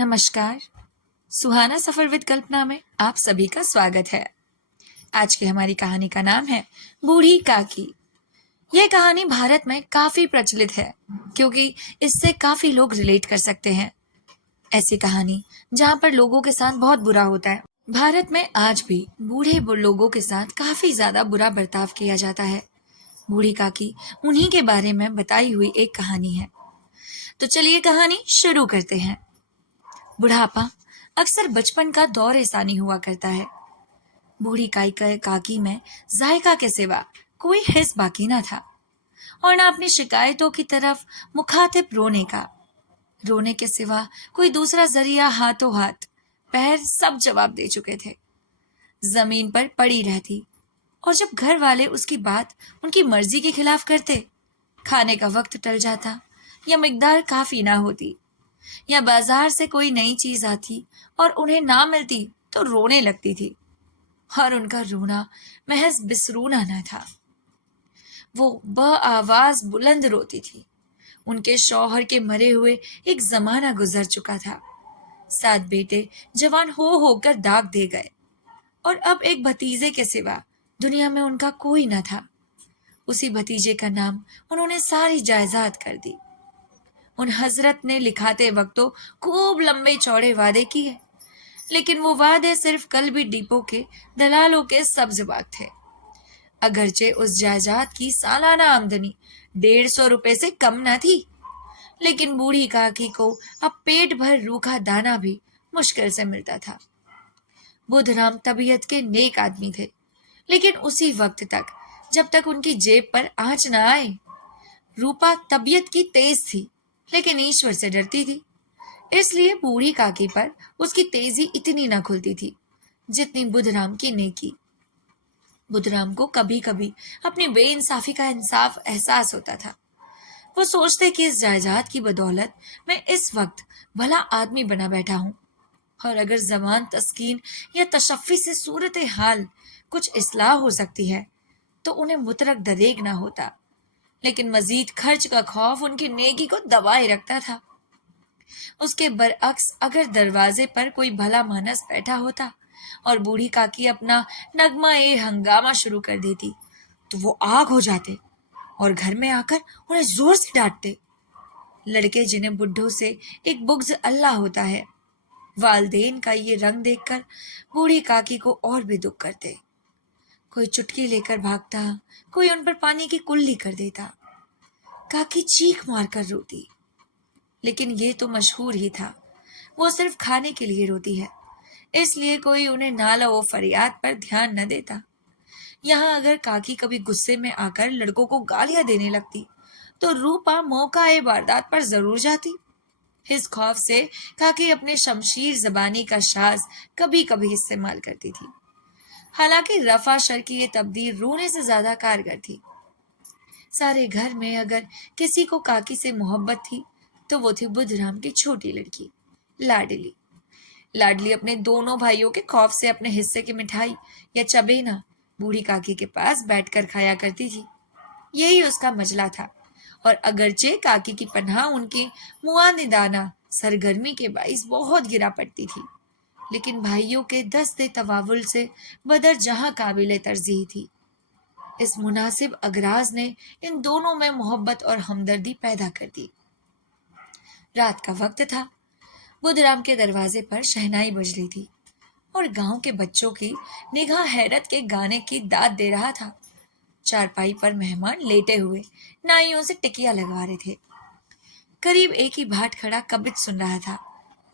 नमस्कार। सुहाना सफर विद कल्पना में आप सभी का स्वागत है। आज की हमारी कहानी का नाम है बूढ़ी काकी। यह कहानी भारत में काफी प्रचलित है क्योंकि इससे काफी लोग रिलेट कर सकते हैं। ऐसी कहानी जहाँ पर लोगों के साथ बहुत बुरा होता है। भारत में आज भी बूढ़े लोगों के साथ काफी ज्यादा बुरा बर्ताव किया जाता है। बूढ़ी काकी उन्हीं के बारे में बताई हुई एक कहानी है। तो चलिए कहानी शुरू करते हैं। बुढ़ापा अक्सर बचपन का दौर ऐसानी हुआ करता है। बूढ़ी काकी में जायका के सिवा कोई हिस्स बाकी ना था और ना अपनी शिकायतों की तरफ मुखातिब रोने के सिवा कोई दूसरा जरिया हाथों हाथ पैर सब जवाब दे चुके थे। जमीन पर पड़ी रहती और जब घर वाले उसकी बात उनकी मर्जी के खिलाफ करते, खाने का वक्त टल जाता या मिकदार काफी ना होती या बाजार से कोई नई चीज आती और उन्हें ना मिलती तो रोने लगती थी। और उनका रोना महज बिसरूना न था, वो बआवाज बुलंद रोती थी। उनके शौहर के मरे हुए एक जमाना गुजर चुका था। 7 बेटे जवान हो होकर दाग दे गए और अब एक भतीजे के सिवा दुनिया में उनका कोई न था। उसी भतीजे का नाम उन्होंने सारी जायदाद कर दी। उन हजरत ने लिखाते वक्त तो खूब लंबे चौड़े वादे किए, लेकिन वो वादे सिर्फ कल्बी डिपो के दलालों के सब्ज बाग थे। अगरचे उस जायदाद की सालाना आमदनी 150 रुपए से कम न थी, लेकिन बूढ़ी काकी को अब पेट भर रूखा दाना भी मुश्किल से मिलता था। बुधराम तबीयत के नेक आदमी थे, लेकिन उसी वक्त तक जब तक उनकी जेब पर आंच न आए। रूपा तबीयत की तेज थी, लेकिन ईश्वर से डरती थी, इसलिए बूढ़ी काकी पर उसकी तेजी इतनी न खुलती थी जितनी बुधराम की नेकी। बुधराम को कभी कभी अपनी बेइंसाफी का एहसास होता था। वो सोचते कि इस जायदाद की बदौलत मैं इस वक्त भला आदमी बना बैठा हूँ और अगर जमान तस्कीन या तशफ़ी से सूरत हाल कुछ इस्लाह हो सकती है तो उन्हें मुतरक दरेग ना होता, लेकिन मजीद खर्च का खौफ उनकी नेकी को दबाए रखता था। उसके बरअक्स अगर दरवाजे पर कोई भला मानस बैठा होता और बूढ़ी काकी अपना नगमा ए हंगामा शुरू कर देती तो वो आग हो जाते और घर में आकर उन्हें जोर से डांटते। लड़के जिन्हें बुढ़ों से एक बुग़्ज़ अल्लाह होता है, वालदेन का ये रंग देखकर बूढ़ी काकी को और भी दुख करते। कोई चुटकी लेकर भागता, कोई उन पर पानी की कुल्ली कर देता। काकी चीख मारकर रोती, लेकिन ये तो मशहूर ही था, वो सिर्फ खाने के लिए रोती है, इसलिए कोई उन्हें नाला व फरियाद पर ध्यान न देता। यहाँ अगर काकी कभी गुस्से में आकर लड़कों को गालियां देने लगती तो रूपा मौका ए वारदात पर जरूर जाती। इस खौफ से काकी अपने शमशीर जबानी का शाज कभी कभी इस्तेमाल करती थी। हालांकि रफा शर की ये तब्दील रोने से ज्यादा कारगर थी। सारे घर में अगर किसी को काकी से मोहब्बत थी तो वो थी बुधराम की छोटी लड़की लाडली। लाडली अपने दोनों भाइयों के खौफ से अपने हिस्से की मिठाई या चबेना बूढ़ी काकी के पास बैठकर खाया करती थी। यही उसका मजला था और अगरचे काकी की पनाह उनकी मुआनिदाना सरगर्मी के बाइस बहुत गिरा पड़ती थी, लेकिन भाइयों के दस्ते तवावुल से बदर जहां काबिले तरजीह थी। इस मुनासिब अगराज ने इन दोनों में मोहब्बत और हमदर्दी पैदा कर दी। रात का वक्त था। बुधराम के दरवाजे पर शहनाई बज रही थी और गांव के बच्चों की निगाह हैरत के गाने की दाद दे रहा था। चारपाई पर मेहमान लेटे हुए नाइयों से टिकिया लगवा रहे थे। करीब एक ही भाट खड़ा कबित सुन रहा था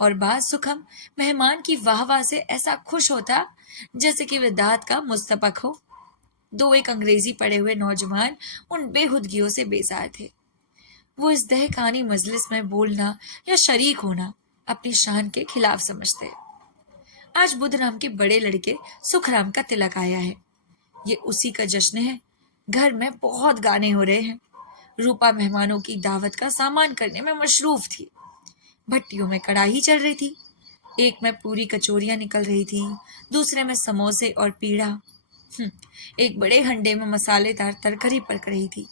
और बाज सुखम मेहमान की वाहवाह से ऐसा खुश होता जैसे कि वे दाद का मुस्तबक हो। 2 एक अंग्रेजी पढ़े हुए नौजवान उन बेहुदगियों से बेजार थे। वो इस दहकानी मजलिस में बोलना या शरीक होना अपनी शान के खिलाफ समझते। आज बुधराम के बड़े लड़के सुखराम का तिलक आया है, ये उसी का जश्न है। घर में बहुत गाने हो रहे हैं। रूपा मेहमानों की दावत का सामान करने में मशरूफ थी। भट्टियों में कड़ाही चल रही थी, एक में पूरी कचौरियां निकल रही थी, दूसरे में समोसे और पीड़ा। एक बड़े हंडे में मसालेदार तरकारी पक रही थी।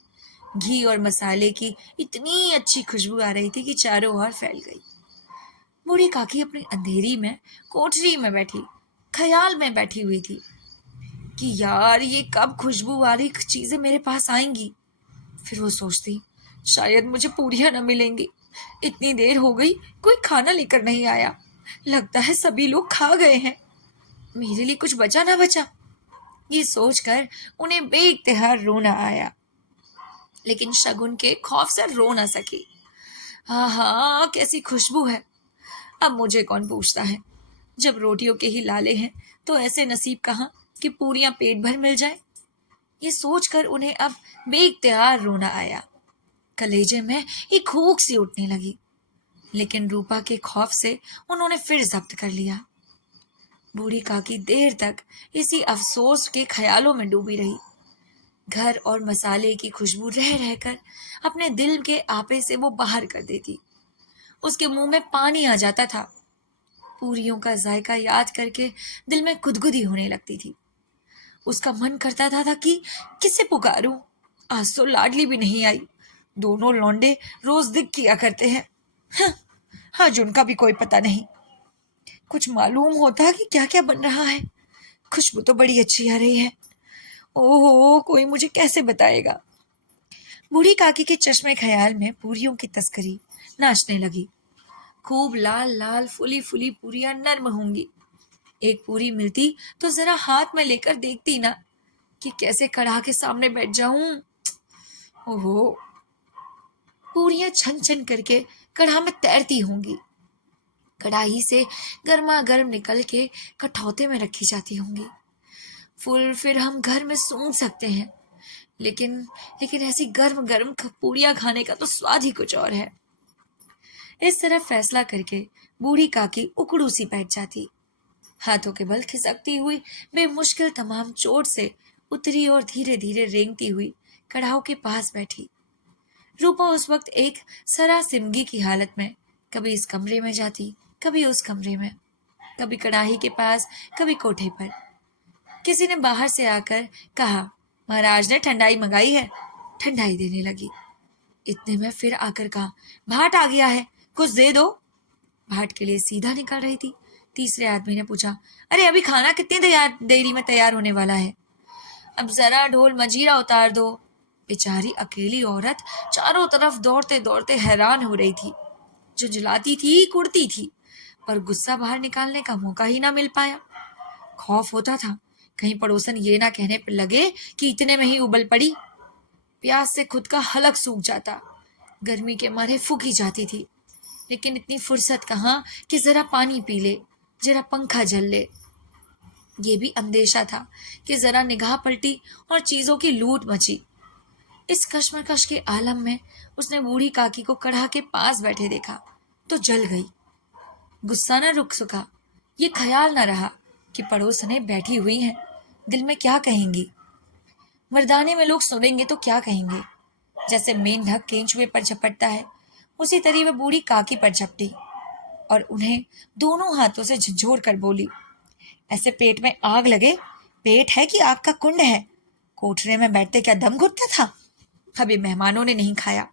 घी और मसाले की इतनी अच्छी खुशबू आ रही थी कि चारों ओर फैल गई। बूढ़ी काकी अपनी अंधेरी में कोठरी में बैठी ख्याल में बैठी हुई थी कि यार ये कब खुशबू वाली चीजें मेरे पास आएंगी। फिर वो सोचती, शायद मुझे पूरियां न मिलेंगी। इतनी देर हो गई, कोई खाना लेकर नहीं आया। लगता है सभी लोग खा गए हैं। मेरे लिए कुछ बचा ना बचा। ये सोचकर उन्हें बेइख्तियार रोना आया, लेकिन शगुन के खौफ से रो न सकी। हाँ हाँ, कैसी खुशबू है। अब मुझे कौन पूछता है। जब रोटियों के ही लाले हैं तो ऐसे नसीब कहाँ कि पूरियां पेट भर मिल जाए। ये सोचकर उन्हें अब बेइख्तियार रोना आया। कलेजे में एक खूक सी उठने लगी, लेकिन रूपा के खौफ से उन्होंने फिर जब्त कर लिया। बूढ़ी काकी देर तक इसी अफसोस के ख्यालों में डूबी रही। घर और मसाले की खुशबू रह रहकर अपने दिल के आपे से वो बाहर कर देती। उसके मुंह में पानी आ जाता था। पूरियों का जायका याद करके दिल में गुदगुदी होने लगती थी। उसका मन करता था कि किसे पुकारूं। आज तो लाडली भी नहीं आई। दोनों लौंडे रोज दिख किया करते हैं। हाँ, आज उनका भी कोई पता नहीं। कुछ मालूम होता कि क्या क्या बन रहा है। खुशबू तो बड़ी अच्छी आ रही है। ओहो, कोई मुझे कैसे बताएगा। बूढ़ी काकी के चश्मे ख्याल में पूरियों की तस्करी नाचने लगी। खूब लाल लाल फुली फुली पूरियां नर्म होंगी। एक पूरी मिलती तो जरा हाथ में लेकर देखती ना कि कैसे कढ़ा के सामने बैठ जाऊं। ओहो, पूरियां छन छन करके कढ़ा में तैरती होंगी। कढ़ाई से गर्मा गर्म निकल के कठौते में रखी जाती होंगी। फुल फिर हम घर में सूंघ सकते हैं, लेकिन लेकिन ऐसी गर्म गर्म पूड़ियां खाने का तो स्वाद ही कुछ और है। इस तरह फैसला करके बूढ़ी काकी उकड़ू सी बैठ जाती। हाथों के बल खिसकती हुई बेमुश्किल तमाम चोट से उतरी और धीरे धीरे रेंगती हुई कढ़ाऊ के पास बैठी। रूपा उस वक्त एक सरासिमगी की हालत में कभी इस कमरे में जाती, कभी उस कमरे में, कभी कढ़ाई के पास, कभी कोठे पर। किसी ने बाहर से आकर कहा, महाराज ने ठंडाई मंगाई है। ठंडाई देने लगी। इतने में फिर आकर कहा, भाट आ गया है, कुछ दे दो। भाट के लिए सीधा निकल रही थी। तीसरे आदमी ने पूछा, अरे अभी खाना कितनी देरी में तैयार होने वाला है। अब जरा ढोल मजीरा उतार दो। बेचारी अकेली औरत चारों तरफ दौड़ते दौड़ते हैरान हो रही थी। झुंझलाती थी, कुड़ती थी, पर गुस्सा बाहर निकालने का मौका ही ना मिल पाया। खौफ होता था कहीं पड़ोसन ये ना कहने पर लगे कि इतने में ही उबल पड़ी। प्यास से खुद का हलक सूख जाता। गर्मी के मारे फूकी जाती थी, लेकिन इतनी फुर्सत कहाँ कि जरा पानी पी ले, जरा पंखा झल ले। ये भी अंदेशा था कि जरा निगाह पलटी और चीजों की लूट मची। इस कश्मकश के आलम में उसने बूढ़ी काकी को कढ़ा के पास बैठे देखा तो जल गई। गुस्सा न रुक सका। ये ख्याल न रहा कि पड़ोसने बैठी हुई हैं, दिल में क्या कहेंगी। मर्दाने में लोग सुनेंगे तो क्या कहेंगे। जैसे मेंढक केंचुए पर झपटता है, उसी तरह वह बूढ़ी काकी पर झपटी और उन्हें दोनों हाथों से झंझोर कर बोली, ऐसे पेट में आग लगे। पेट है कि आग का कुंड है। कोठरे में बैठते क्या दम घुटता था। कभी मेहमानों ने नहीं खाया,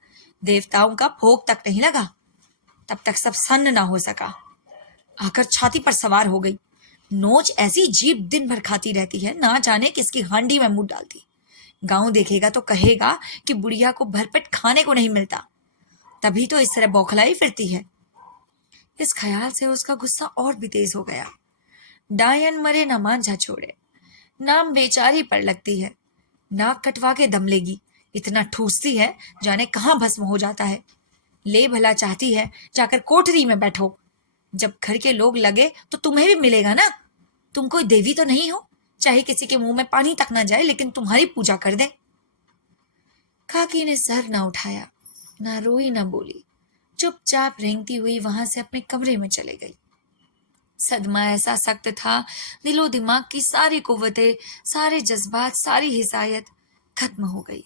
देवताओं का भोग तक नहीं लगा, तब तक सब सन्न ना हो सका। आकर छाती पर सवार हो गई। नोच ऐसी जीभ दिन भर खाती रहती है, ना जाने किसकी हांडी में मुंह डालती। गांव देखेगा तो कहेगा कि बुढ़िया को भरपेट खाने को नहीं मिलता, तभी तो इस तरह बौखलाई फिरती है। इस ख्याल से उसका गुस्सा और भी तेज हो गया। डायन मरे न मांझा छोड़े, नाम बेचारी पर लगती है। नाक कटवा के दम लेगी, इतना ठूसती है जाने कहाँ भस्म हो जाता है। ले भला चाहती है जाकर कोठरी में बैठो। जब घर के लोग लगे तो तुम्हें भी मिलेगा ना। तुम कोई देवी तो नहीं हो, चाहे किसी के मुंह में पानी तक ना जाए लेकिन तुम्हारी पूजा कर दे। काकी ने सर ना उठाया, ना रोई ना बोली, चुपचाप रेंगती हुई वहां से अपने कमरे में चले गई। सदमा ऐसा सख्त था, दिलो दिमाग की सारी कुव्वतें, सारे जज्बात, सारी हिसायत खत्म हो गई।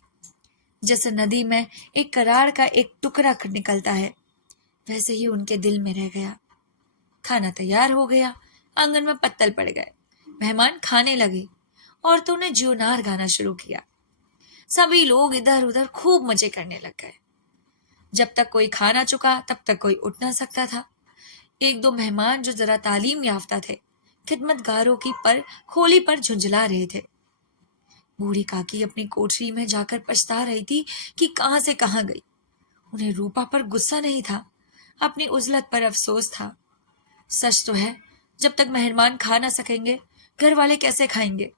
जैसे नदी में एक करार का एक टुकड़ा निकलता है, वैसे ही उनके दिल में रह गया। खाना तैयार हो गया, आंगन में पत्तल पड़ गए, मेहमान खाने लगे, औरतों ने ज्योनार गाना शुरू किया। सभी लोग इधर उधर खूब मजे करने लग गए। जब तक कोई खा ना चुका तब तक कोई उठ ना सकता था। एक दो मेहमान जो जरा तालीम याफ्ता थे, खिदमतगारों की पर खोली पर झुंझला रहे थे। बूढ़ी काकी अपनी कोठरी में जाकर पछता रही थी कि कहां से कहां गई। उन्हें रूपा पर गुस्सा नहीं था, अपनी उजलत पर अफसोस था। सच तो है, जब तक मेहमान खा ना सकेंगे, घर वाले कैसे खाएंगे।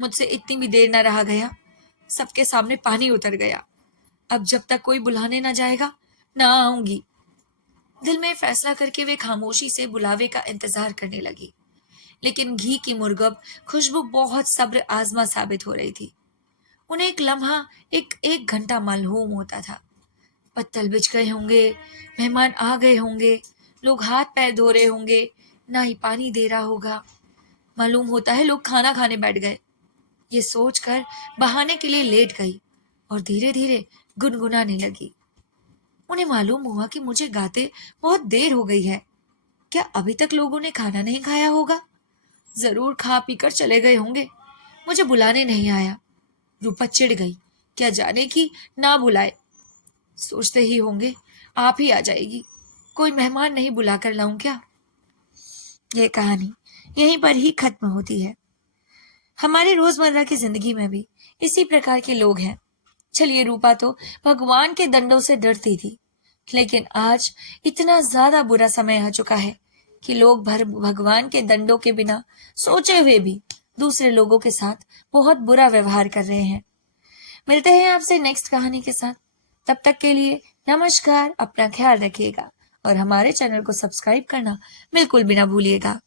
मुझसे इतनी भी देर ना रहा गया, सबके सामने पानी उतर गया। अब जब तक कोई बुलाने ना जाएगा, ना आऊंगी। दिल में फैसला करके वे खामोशी से बुलावे का इंतजार करने लगी। लेकिन घी की मुर्गब खुशबू बहुत सब्र आजमा साबित हो रही थी। उन्हें एक लम्हा, एक एक घंटा मालूम होता था। पत्तल बिछ गए होंगे, मेहमान आ गए होंगे, लोग हाथ पैर धो रहे होंगे, ना ही पानी दे रहा होगा। मालूम होता है लोग खाना खाने बैठ गए। ये सोचकर बहाने के लिए लेट गई और धीरे धीरे गुनगुनाने लगी। उन्हें मालूम हुआ कि मुझे गाते बहुत देर हो गई है। क्या अभी तक लोगों ने खाना नहीं खाया होगा? जरूर खा पी कर चले गए होंगे, मुझे बुलाने नहीं आया। रूपा चिढ़ गई, क्या जाने की ना बुलाए। सोचते ही होंगे आप ही आ जाएगी, कोई मेहमान नहीं बुलाकर लाऊं क्या। यह कहानी यहीं पर ही खत्म होती है। हमारी रोजमर्रा की जिंदगी में भी इसी प्रकार के लोग हैं। चलिए, रूपा तो भगवान के दंडों से डरती थी, लेकिन आज इतना ज्यादा बुरा समय आ चुका है कि लोग भगवान के दंडों के बिना सोचे हुए भी दूसरे लोगों के साथ बहुत बुरा व्यवहार कर रहे हैं। मिलते हैं आपसे नेक्स्ट कहानी के साथ। तब तक के लिए नमस्कार, अपना ख्याल रखिएगा और हमारे चैनल को सब्सक्राइब करना बिल्कुल भी ना भूलिएगा।